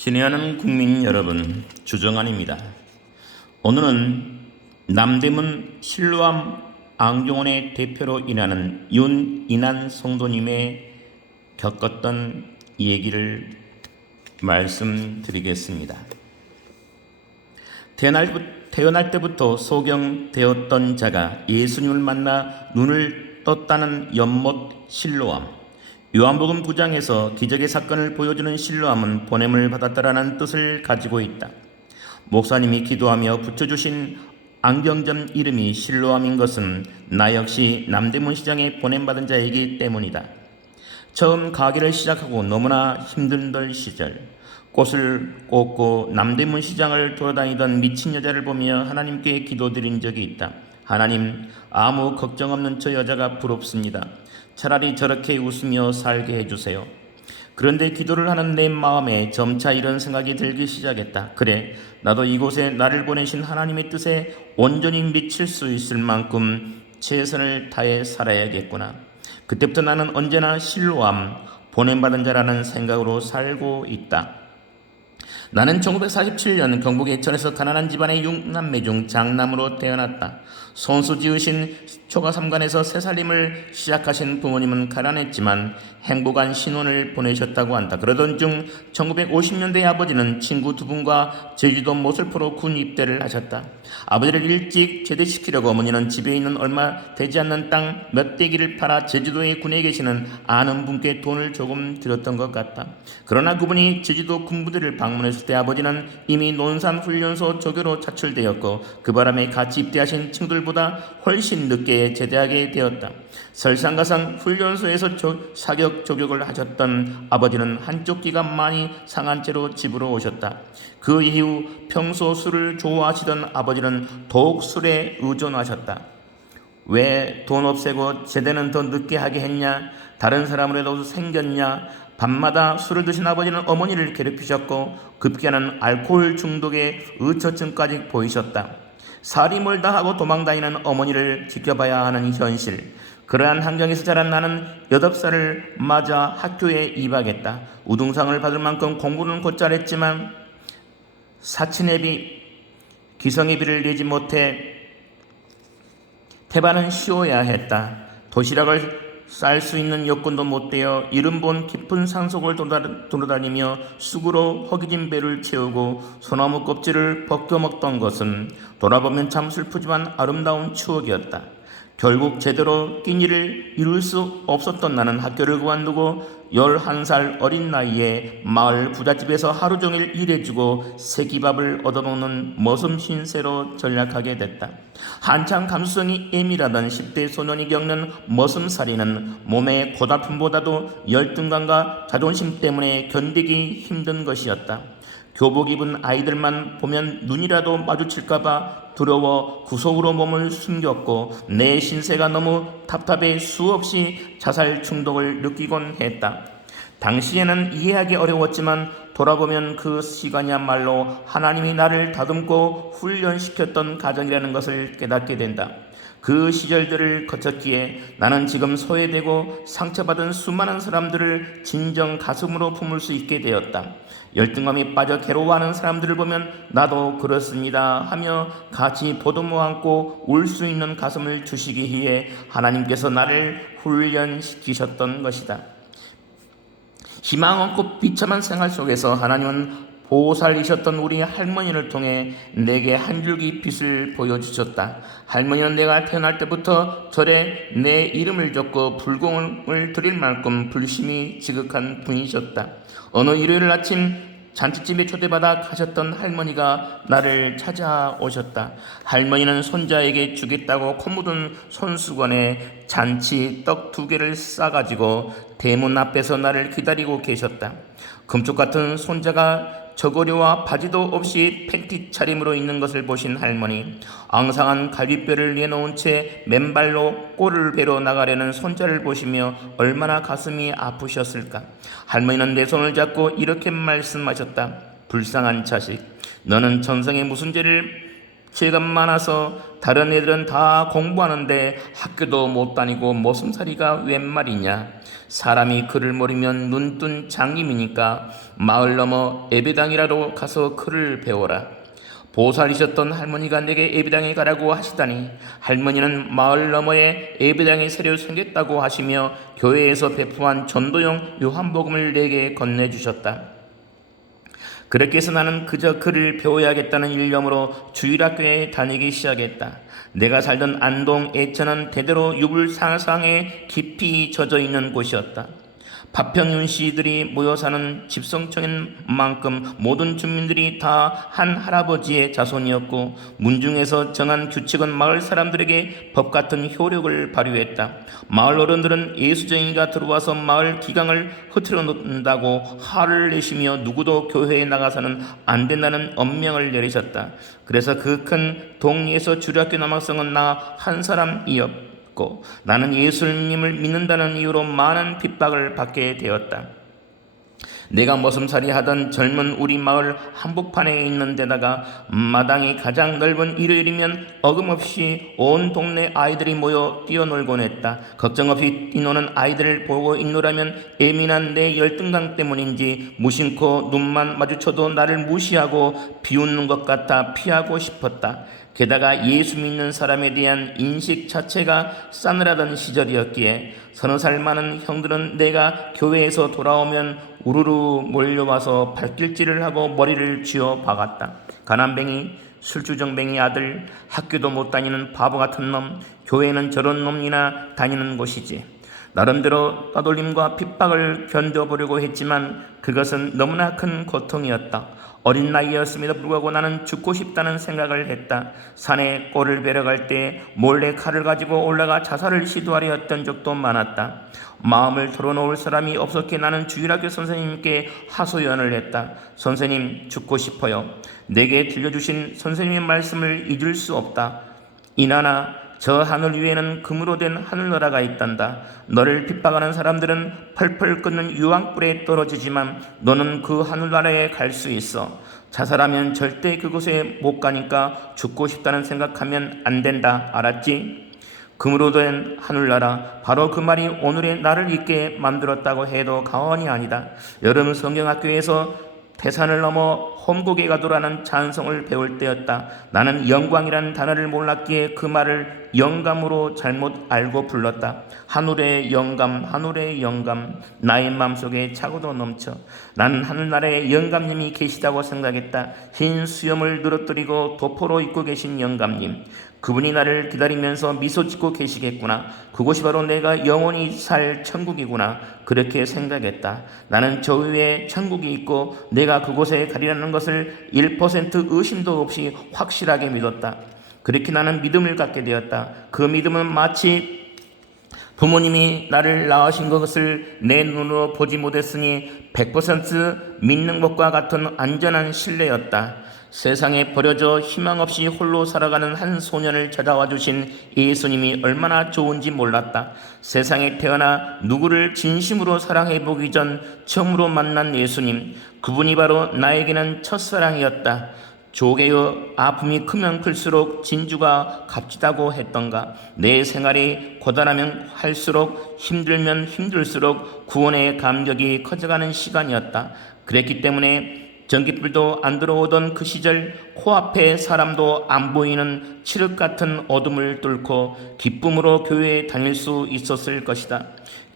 친애하는 국민 여러분, 주정환입니다. 오늘은 남대문 실로암 안경원의 대표로 일하는 윤인한 성도님의 겪었던 얘기를 말씀드리겠습니다. 태어날 때부터 소경되었던 자가 예수님을 만나 눈을 떴다는 연못 실로암. 요한복음 9장에서 기적의 사건을 보여주는 실로암은 보냄을 받았다라는 뜻을 가지고 있다. 목사님이 기도하며 붙여주신 안경점 이름이 실로암인 것은 나 역시 남대문 시장에 보냄받은 자이기 때문이다. 처음 가게를 시작하고 너무나 힘든 시절, 꽃을 꽂고 남대문 시장을 돌아다니던 미친 여자를 보며 하나님께 기도드린 적이 있다. 하나님, 아무 걱정 없는 저 여자가 부럽습니다. 차라리 저렇게 웃으며 살게 해주세요. 그런데 기도를 하는 내 마음에 점차 이런 생각이 들기 시작했다. 그래, 나도 이곳에 나를 보내신 하나님의 뜻에 온전히 미칠 수 있을 만큼 최선을 다해 살아야겠구나. 그때부터 나는 언제나 실로암, 보냄받은 자라는 생각으로 살고 있다. 나는 1947년 경북 예천에서 가난한 집안의 6남매 중 장남으로 태어났다. 손수 지으신 초가 3간에서 새살림을 시작하신 부모님은 가난했지만 행복한 신혼을 보내셨다고 한다. 그러던 중 1950년대 아버지는 친구 두 분과 제주도 모슬포로 군 입대를 하셨다. 아버지를 일찍 제대시키려고 어머니는 집에 있는 얼마 되지 않는 땅 몇 대기를 팔아 제주도의 군에 계시는 아는 분께 돈을 조금 들였던 것 같다. 그러나 그분이 제주도 군부대를 방문했을 때 아버지는 이미 논산훈련소 조교로 차출되었고 그 바람에 같이 입대하신 친구들보다 훨씬 늦게 제대하게 되었다. 설상가상 훈련소에서 사격 조격을 하셨던 아버지는 한쪽 귀가 많이 상한 채로 집으로 오셨다. 그 이후 평소 술을 좋아하시던 아버지는 더욱 술에 의존하셨다. 왜 돈 없애고 제대는 더 늦게 하게 했냐? 다른 사람으로도 생겼냐? 밤마다 술을 드신 아버지는 어머니를 괴롭히셨고 급기야는 알코올 중독의 의처증까지 보이셨다. 살이 멀다 하고 도망다니는 어머니를 지켜봐야 하는 현실. 그러한 환경에서 자란 나는 8살을 맞아 학교에 입학했다. 우등상을 받을 만큼 공부는 곧잘 했지만 사친애비, 기성애비를 내지 못해 태반은 쉬어야 했다. 도시락을 쌀 수 있는 여건도 못 되어 이름 본 깊은 산속을 돌아다니며 쑥으로 허기진 배를 채우고 소나무 껍질을 벗겨 먹던 것은 돌아보면 참 슬프지만 아름다운 추억이었다. 결국 제대로 끼니를 이룰 수 없었던 나는 학교를 그만두고 11살 어린 나이에 마을 부잣집에서 하루 종일 일해주고 새끼밥을 얻어먹는 머슴 신세로 전락하게 됐다. 한창 감수성이 예민하던 10대 소년이 겪는 머슴살이는 몸의 고달픔보다도 열등감과 자존심 때문에 견디기 힘든 것이었다. 교복 입은 아이들만 보면 눈이라도 마주칠까봐 두려워 구석으로 몸을 숨겼고 내 신세가 너무 답답해 수없이 자살 충동을 느끼곤 했다. 당시에는 이해하기 어려웠지만 돌아보면 그 시간이야말로 하나님이 나를 다듬고 훈련시켰던 과정이라는 것을 깨닫게 된다. 그 시절들을 거쳤기에 나는 지금 소외되고 상처받은 수많은 사람들을 진정 가슴으로 품을 수 있게 되었다. 열등감이 빠져 괴로워하는 사람들을 보면 나도 그렇습니다 하며 같이 보듬어 안고 울 수 있는 가슴을 주시기 위해 하나님께서 나를 훈련시키셨던 것이다. 희망 없고 비참한 생활 속에서 하나님은 보살이셨던 우리 할머니를 통해 내게 한 줄기 빛을 보여주셨다. 할머니는 내가 태어날 때부터 절에 내 이름을 적고 불공을 드릴 만큼 불심이 지극한 분이셨다. 어느 일요일 아침 잔치집에 초대받아 가셨던 할머니가 나를 찾아오셨다. 할머니는 손자에게 주겠다고 코 묻은 손수건에 잔치 떡 2개를 싸가지고 대문 앞에서 나를 기다리고 계셨다. 금쪽 같은 손자가 저고리와 바지도 없이 팬티 차림으로 있는 것을 보신 할머니, 앙상한 갈비뼈를 내놓은 채 맨발로 꼴을 베러 나가려는 손자를 보시며 얼마나 가슴이 아프셨을까. 할머니는 내 손을 잡고 이렇게 말씀하셨다. 불쌍한 자식, 너는 전생에 무슨 죄를 죄가 많아서 다른 애들은 다 공부하는데 학교도 못 다니고 머슴살이가 웬 말이냐. 사람이 글을 모르면 눈뜬 장님이니까 마을 넘어 예배당이라도 가서 글을 배워라. 보살이셨던 할머니가 내게 예배당에 가라고 하시다니 할머니는 마을 너머에 예배당이 새로 생겼다고 하시며 교회에서 배포한 전도용 요한복음을 내게 건네주셨다. 그렇게 해서 나는 그저 글을 배워야겠다는 일념으로 주일학교에 다니기 시작했다. 내가 살던 안동 예천은 대대로 유불상상에 깊이 젖어있는 곳이었다. 파평윤 씨들이 모여 사는 집성촌인 만큼 모든 주민들이 다 한 할아버지의 자손이었고 문중에서 정한 규칙은 마을 사람들에게 법 같은 효력을 발휘했다. 마을 어른들은 예수쟁이가 들어와서 마을 기강을 흐트러 놓는다고 화를 내시며 누구도 교회에 나가서는 안 된다는 엄명을 내리셨다. 그래서 그 큰 동리에서 주일학교 남학생은 나 한 사람이었고 나는 예수님을 믿는다는 이유로 많은 핍박을 받게 되었다. 내가 머슴살이 하던 젊은 우리 마을 한복판에 있는 데다가 마당이 가장 넓은 일요일이면 어김없이 온 동네 아이들이 모여 뛰어놀곤 했다. 걱정 없이 뛰노는 아이들을 보고 있노라면 예민한 내 열등감 때문인지 무심코 눈만 마주쳐도 나를 무시하고 비웃는 것 같아 피하고 싶었다. 게다가 예수 믿는 사람에 대한 인식 자체가 싸늘하던 시절이었기에 서너 살 많은 형들은 내가 교회에서 돌아오면 우르르 몰려와서 발길질을 하고 머리를 쥐어 박았다. 가난뱅이, 술주정뱅이 아들, 학교도 못 다니는 바보 같은 놈, 교회는 저런 놈이나 다니는 곳이지. 나름대로 따돌림과 핍박을 견뎌보려고 했지만 그것은 너무나 큰 고통이었다. 어린 나이였음에도 불구하고 나는 죽고 싶다는 생각을 했다. 산에 꼴을 베러 갈 때 몰래 칼을 가지고 올라가 자살을 시도하려 했던 적도 많았다. 마음을 털어놓을 사람이 없었기에 나는 주일학교 선생님께 하소연을 했다. 선생님, 죽고 싶어요. 내게 들려주신 선생님의 말씀을 잊을 수 없다. 이나나 저 하늘 위에는 금으로 된 하늘나라가 있단다. 너를 핍박하는 사람들은 펄펄 끓는 유황불에 떨어지지만 너는 그 하늘나라에 갈 수 있어. 자살하면 절대 그곳에 못 가니까 죽고 싶다는 생각하면 안 된다. 알았지? 금으로 된 하늘나라, 바로 그 말이 오늘의 나를 있게 만들었다고 해도 과언이 아니다. 여름 성경학교에서 태산을 넘어 홈곡에 가도라는 찬송을 배울 때였다. 나는 영광이라는 단어를 몰랐기에 그 말을 영감으로 잘못 알고 불렀다. 하늘의 영감, 하늘의 영감, 나의 마음속에 차고도 넘쳐. 나는 하늘나라에 영감님이 계시다고 생각했다. 흰 수염을 늘어뜨리고 도포로 입고 계신 영감님. 그분이 나를 기다리면서 미소 짓고 계시겠구나. 그곳이 바로 내가 영원히 살 천국이구나. 그렇게 생각했다. 나는 저 위에 천국이 있고 내가 그곳에 가리라는 것을 1% 의심도 없이 확실하게 믿었다. 그렇게 나는 믿음을 갖게 되었다. 그 믿음은 마치 부모님이 나를 낳으신 것을 내 눈으로 보지 못했으니 100% 믿는 것과 같은 안전한 신뢰였다. 세상에 버려져 희망 없이 홀로 살아가는 한 소년을 찾아와 주신 예수님이 얼마나 좋은지 몰랐다. 세상에 태어나 누구를 진심으로 사랑해 보기 전 처음으로 만난 예수님, 그분이 바로 나에게는 첫사랑이었다. 조개의 아픔이 크면 클수록 진주가 값지다고 했던가. 내 생활이 고단하면 할수록 힘들면 힘들수록 구원의 감격이 커져가는 시간이었다. 그랬기 때문에 전깃불도 안 들어오던 그 시절 코앞에 사람도 안 보이는 칠흑 같은 어둠을 뚫고 기쁨으로 교회에 다닐 수 있었을 것이다.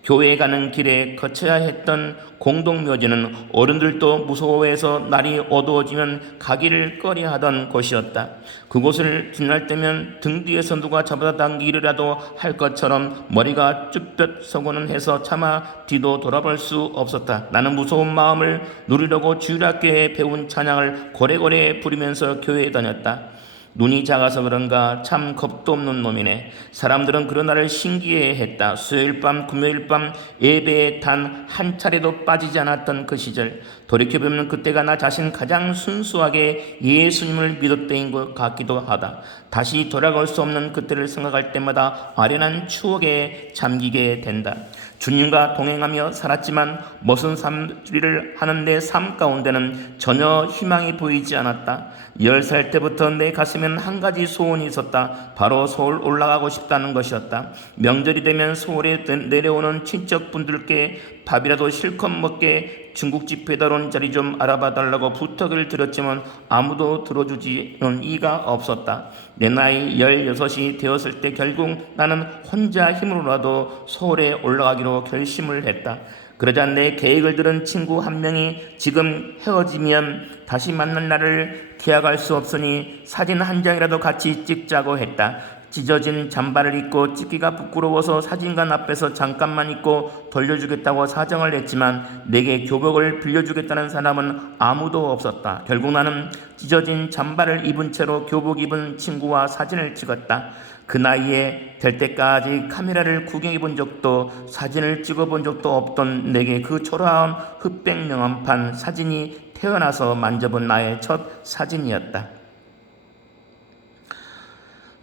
교회에 가는 길에 거쳐야 했던 공동묘지는 어른들도 무서워해서 날이 어두워지면 가기를 꺼려하던 곳이었다. 그곳을 지날 때면 등 뒤에서 누가 잡아당기려라도 할 것처럼 머리가 쭈뼛 서고는 해서 차마 뒤도 돌아볼 수 없었다. 나는 무서운 마음을 누리려고 주일학교에 배운 찬양을 고래고래 부르면서 교회에 다녔다. 눈이 작아서 그런가 참 겁도 없는 놈이네. 사람들은 그런 나를 신기해했다. 수요일 밤, 금요일 밤 예배에 단 한 차례도 빠지지 않았던 그 시절, 돌이켜보면 그때가 나 자신 가장 순수하게 예수님을 믿을 때인 것 같기도 하다. 다시 돌아갈 수 없는 그때를 생각할 때마다 아련한 추억에 잠기게 된다. 주님과 동행하며 살았지만 멋은 삶들이를 하는 내 삶 가운데는 전혀 희망이 보이지 않았다. 10살 때부터 내 가슴에는 한 가지 소원이 있었다. 바로 서울 올라가고 싶다는 것이었다. 명절이 되면 서울에 내려오는 친척분들께 밥이라도 실컷 먹게 중국집 배달 온 자리 좀 알아봐 달라고 부탁을 드렸지만 아무도 들어주지는 이가 없었다. 내 나이 16이 되었을 때 결국 나는 혼자 힘으로라도 서울에 올라가기로 결심을 했다. 그러자 내 계획을 들은 친구 한 명이 지금 헤어지면 다시 만날 날을 기약할 수 없으니 사진 한 장이라도 같이 찍자고 했다. 찢어진 잠바를 입고 찍기가 부끄러워서 사진관 앞에서 잠깐만 입고 돌려주겠다고 사정을 했지만 내게 교복을 빌려주겠다는 사람은 아무도 없었다. 결국 나는 찢어진 잠바를 입은 채로 교복 입은 친구와 사진을 찍었다. 그 나이에 될 때까지 카메라를 구경해 본 적도 사진을 찍어 본 적도 없던 내게 그 초라한 흑백 명함판 사진이 태어나서 만져본 나의 첫 사진이었다.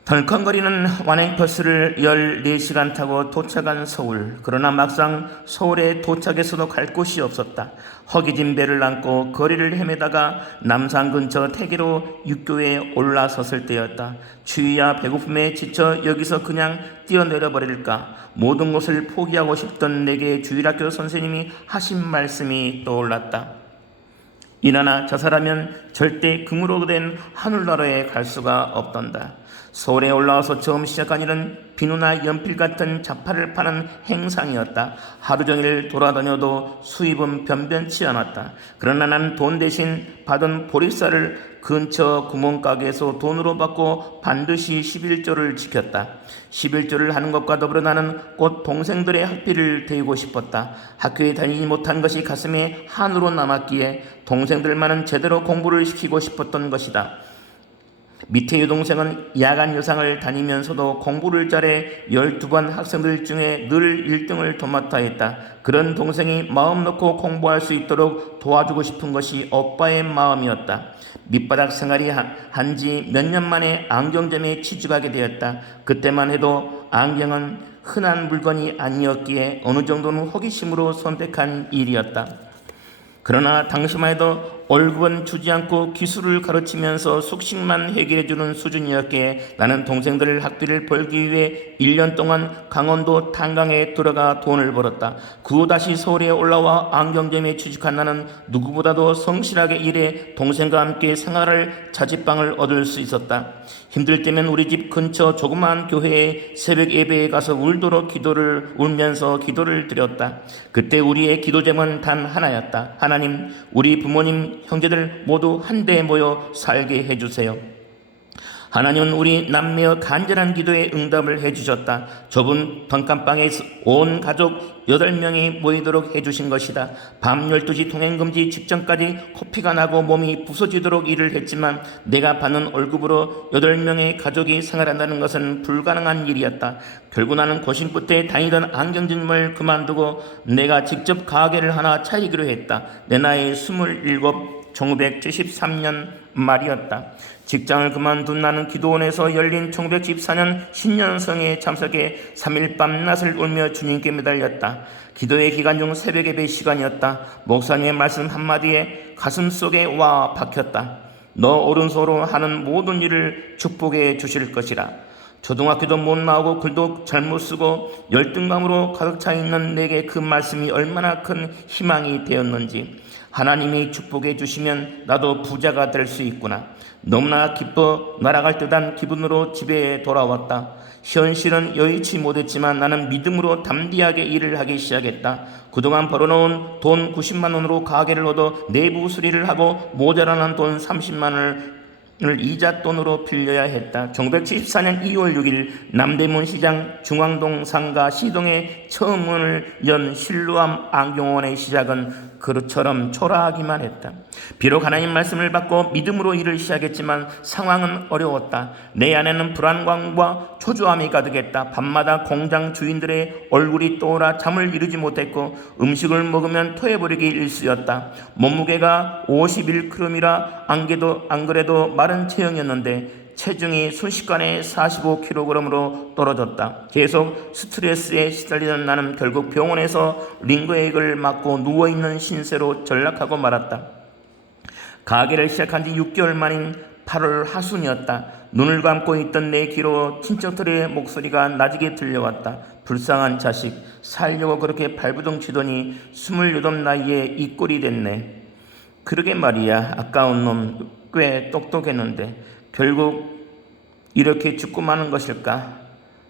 덜컹거리는 완행버스를 14시간 타고 도착한 서울. 그러나 막상 서울에 도착해서도 갈 곳이 없었다. 허기진 배를 안고 거리를 헤매다가 남산 근처 태계로 육교에 올라섰을 때였다. 추위와 배고픔에 지쳐 여기서 그냥 뛰어내려 버릴까. 모든 것을 포기하고 싶던 내게 주일학교 선생님이 하신 말씀이 떠올랐다. 이나나 저 사람은 절대 금으로 된 하늘나라에 갈 수가 없단다. 서울에 올라와서 처음 시작한 일은 비누나 연필 같은 잡화를 파는 행상이었다. 하루 종일 돌아다녀도 수입은 변변치 않았다. 그러나 나는 돈 대신 받은 보리쌀을 근처 구멍가게에서 돈으로 받고 반드시 11조를 지켰다. 11조를 하는 것과 더불어 나는 곧 동생들의 학비를 대고 싶었다. 학교에 다니지 못한 것이 가슴에 한으로 남았기에 동생들만은 제대로 공부를 시키고 싶었던 것이다. 밑에 여동생은 야간 요상을 다니면서도 공부를 잘해 12반 학생들 중에 늘 1등을 도맡아 했다. 그런 동생이 마음 놓고 공부할 수 있도록 도와주고 싶은 것이 오빠의 마음이었다. 밑바닥 생활이 한 지 몇 년 만에 안경점에 취직하게 되었다. 그때만 해도 안경은 흔한 물건이 아니었기에 어느 정도는 호기심으로 선택한 일이었다. 그러나 당시만 해도 월급은 주지 않고 기술을 가르치면서 숙식만 해결해주는 수준이었기에 나는 동생들 학비를 벌기 위해 1년 동안 강원도 탄강에 들어가 돈을 벌었다. 그 후 다시 서울에 올라와 안경점에 취직한 나는 누구보다도 성실하게 일해 동생과 함께 생활을 자취방을 얻을 수 있었다. 힘들 때면 우리 집 근처 조그마한 교회에 새벽 예배에 가서 울면서 기도를 드렸다. 그때 우리의 기도 제목은 단 하나였다. 하나님, 우리 부모님, 형제들 모두 한데 모여 살게 해주세요. 하나님은 우리 남매의 간절한 기도에 응답을 해주셨다. 좁은 던감방에 온 가족 8명이 모이도록 해주신 것이다. 밤 12시 통행금지 직전까지 코피가 나고 몸이 부서지도록 일을 했지만 내가 받는 월급으로 8명의 가족이 생활한다는 것은 불가능한 일이었다. 결국 나는 고심 끝에 다니던 안경점을 그만두고 내가 직접 가게를 하나 차리기로 했다. 내 나이 27, 1973년 말이었다. 직장을 그만둔 나는 기도원에서 열린 1914년 신년성에 참석해 3일 밤낮을 울며 주님께 매달렸다. 기도의 기간 중 새벽 예배 시간이었다. 목사님의 말씀 한마디에 가슴 속에 와 박혔다. 너 오른손으로 하는 모든 일을 축복해 주실 것이라. 초등학교도 못 나오고 글도 잘못 쓰고 열등감으로 가득 차 있는 내게 그 말씀이 얼마나 큰 희망이 되었는지. 하나님이 축복해 주시면 나도 부자가 될 수 있구나. 너무나 기뻐 날아갈 듯한 기분으로 집에 돌아왔다. 현실은 여의치 못했지만 나는 믿음으로 담대하게 일을 하기 시작했다. 그동안 벌어놓은 돈 90만 원으로 가게를 얻어 내부 수리를 하고 모자라는 돈 30만 원을 이자 돈으로 빌려야 했다. 1974년 2월 6일 남대문 시장 중앙동 상가 시동에 처음 문을 연 실루암 안경원의 시작은 그처럼 초라하기만 했다. 비록 하나님 말씀을 받고 믿음으로 일을 시작했지만 상황은 어려웠다. 내 안에는 불안감과 초조함이 가득했다. 밤마다 공장 주인들의 얼굴이 떠오라 잠을 이루지 못했고 음식을 먹으면 토해버리기 일쑤였다. 몸무게가 51kg이라 안 그래도 마른 체형이었는데 체중이 순식간에 45kg으로 떨어졌다. 계속 스트레스에 시달리던 나는 결국 병원에서 링거액을 맞고 누워있는 신세로 전락하고 말았다. 가게를 시작한 지 6개월 만인 8월 하순이었다. 눈을 감고 있던 내 귀로 친척들의 목소리가 낮게 들려왔다. 불쌍한 자식, 살려고 그렇게 발부둥 치더니 28 나이에 이 꼴이 됐네. 그러게 말이야. 아까운 놈 꽤 똑똑했는데 결국 이렇게 죽고 마는 것일까?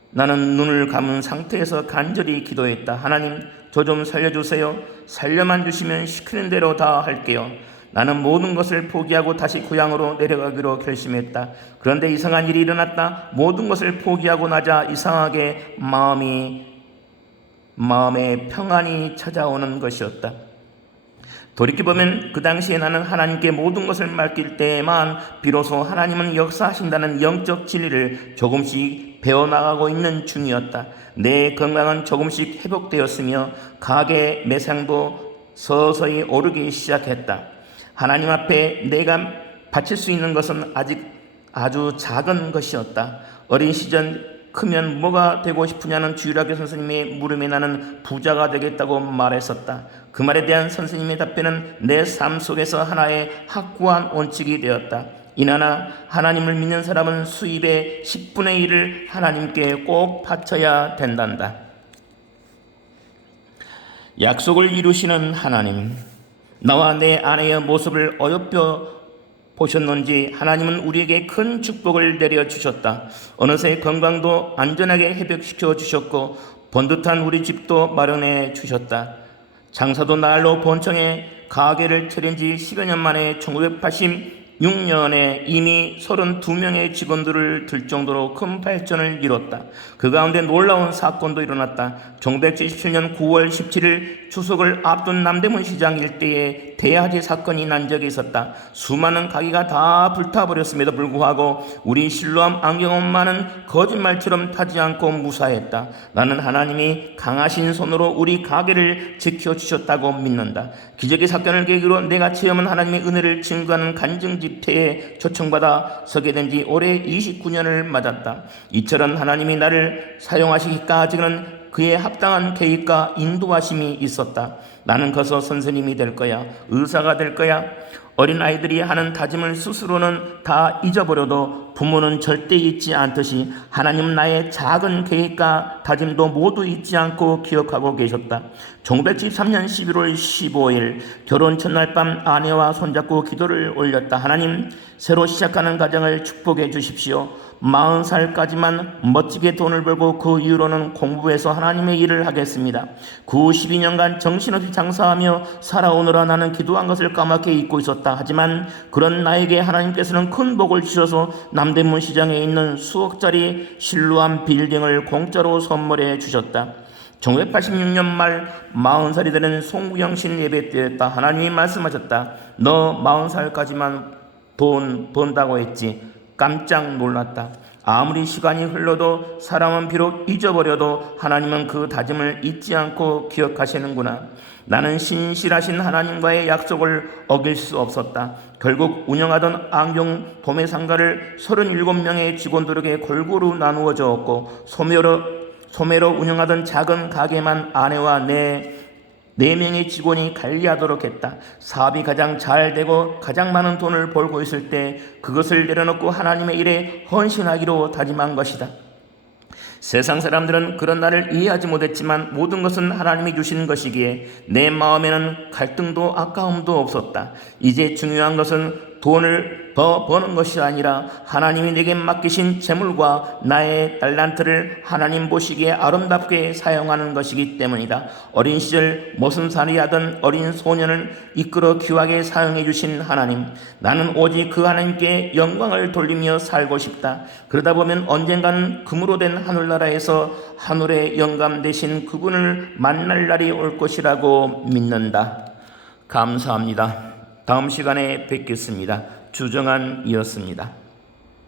나는 눈을 감은 상태에서 간절히 기도했다. 하나님, 저 좀 살려주세요. 살려만 주시면 시키는 대로 다 할게요. 나는 모든 것을 포기하고 다시 고향으로 내려가기로 결심했다. 그런데 이상한 일이 일어났다. 모든 것을 포기하고 나자 이상하게 마음에 평안이 찾아오는 것이었다. 돌이켜보면 그 당시에 나는 하나님께 모든 것을 맡길 때에만 비로소 하나님은 역사하신다는 영적 진리를 조금씩 배워나가고 있는 중이었다. 내 건강은 조금씩 회복되었으며 가게 매상도 서서히 오르기 시작했다. 하나님 앞에 내가 바칠 수 있는 것은 아직 아주 작은 것이었다. 어린 시절 크면 뭐가 되고 싶으냐는 주일학교 선생님의 물음에 나는 부자가 되겠다고 말했었다. 그 말에 대한 선생님의 답변은 내 삶 속에서 하나의 확고한 원칙이 되었다. 이나나 하나님을 믿는 사람은 수입의 10분의 1을 하나님께 꼭 바쳐야 된단다. 약속을 이루시는 하나님, 나와 내 아내의 모습을 어여뻐 보셨는지 하나님은 우리에게 큰 축복을 내려주셨다. 어느새 건강도 안전하게 회복시켜 주셨고 번듯한 우리 집도 마련해 주셨다. 장사도 날로 번창해 가게를 차린 지 10여 년 만에 1986년에 이미 32명의 직원들을 들 정도로 큰 발전을 이뤘다. 그 가운데 놀라운 사건도 일어났다. 1977년 9월 17일 추석을 앞둔 남대문 시장 일대에 대화재 사건이 난 적이 있었다. 수많은 가게가 다 불타버렸음에도 불구하고 우리 실로암 안경엄마는 거짓말처럼 타지 않고 무사했다. 나는 하나님이 강하신 손으로 우리 가게를 지켜주셨다고 믿는다. 기적의 사건을 계기로 내가 체험한 하나님의 은혜를 증거하는 간증 집회에 초청받아 서게 된 지 올해 29년을 맞았다. 이처럼 하나님이 나를 사용하시기까지는 그의 합당한 계획과 인도하심이 있었다. 나는 커서 선생님이 될 거야. 의사가 될 거야. 어린아이들이 하는 다짐을 스스로는 다 잊어버려도 부모는 절대 잊지 않듯이 하나님은 나의 작은 계획과 다짐도 모두 잊지 않고 기억하고 계셨다. 1973년 11월 15일 결혼 첫날 밤 아내와 손잡고 기도를 올렸다. 하나님, 새로 시작하는 가정을 축복해 주십시오. 40살까지만 멋지게 돈을 벌고 그 이후로는 공부해서 하나님의 일을 하겠습니다. 그 12년간 정신없이 장사하며 살아오느라 나는 기도한 것을 까맣게 잊고 있었다. 하지만 그런 나에게 하나님께서는 큰 복을 주셔서 남대문 시장에 있는 수억짜리 실루암 빌딩을 공짜로 선물해 주셨다. 1986년 말 40살이 되는 송구영신 예배 때였다. 하나님이 말씀하셨다. 너 40살까지만 돈 번다고 했지. 깜짝 놀랐다. 아무리 시간이 흘러도 사람은 비록 잊어버려도 하나님은 그 다짐을 잊지 않고 기억하시는구나. 나는 신실하신 하나님과의 약속을 어길 수 없었다. 결국 운영하던 안경 도매상가를 37명의 직원들에게 골고루 나누어 주었고 소매로 운영하던 작은 가게만 아내와 4명의 직원이 관리하도록 했다. 사업이 가장 잘 되고 가장 많은 돈을 벌고 있을 때 그것을 내려놓고 하나님의 일에 헌신하기로 다짐한 것이다. 세상 사람들은 그런 나를 이해하지 못했지만 모든 것은 하나님이 주신 것이기에 내 마음에는 갈등도 아까움도 없었다. 이제 중요한 것은 돈을 더 버는 것이 아니라 하나님이 내게 맡기신 재물과 나의 달란트를 하나님 보시기에 아름답게 사용하는 것이기 때문이다. 어린 시절 모순살이 하던 어린 소년을 이끌어 귀하게 사용해 주신 하나님, 나는 오직 그 하나님께 영광을 돌리며 살고 싶다. 그러다 보면 언젠가는 금으로 된 하늘나라에서 하늘의 영감 되신 그분을 만날 날이 올 것이라고 믿는다. 감사합니다. 다음 시간에 뵙겠습니다. 주정한이었습니다.